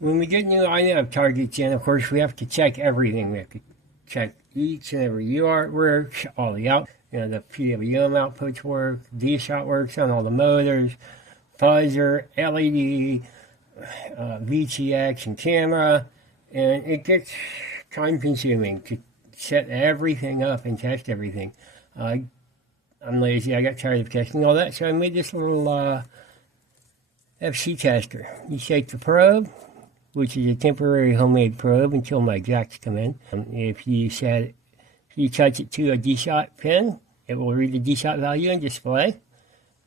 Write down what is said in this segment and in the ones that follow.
When we get new INAV targets in, of course, we have to check everything. We have to check each and every UART works, all the the PWM outputs work, Dshot works on all the motors, buzzer, LED, VTX, and camera, and it gets time-consuming to set everything up and test everything. I'm lazy. I got tired of testing all that, so I made this little FC tester. You shake the probe, which is a temporary homemade probe until my jacks come in. If you touch it to a Dshot pin, it will read the Dshot value and display.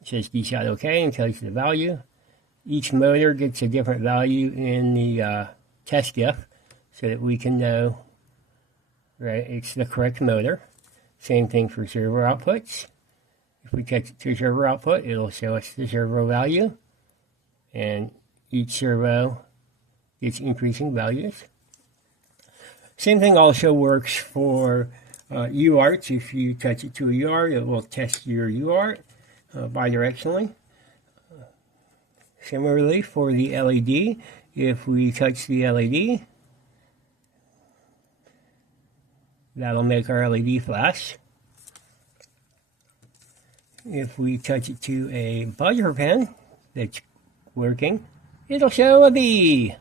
It says Dshot OK and tells you the value. Each motor gets a different value in the test diff so that we can know, right, it's the correct motor. Same thing for servo outputs. If we touch it to servo output, it'll show us the servo value. And each servo gets increasing values. Same thing also works for UARTs. If you touch it to a UART, it will test your UART bidirectionally. Similarly, for the LED, if we touch the LED, that'll make our LED flash. If we touch it to a buzzer pin that's working, it'll show a B.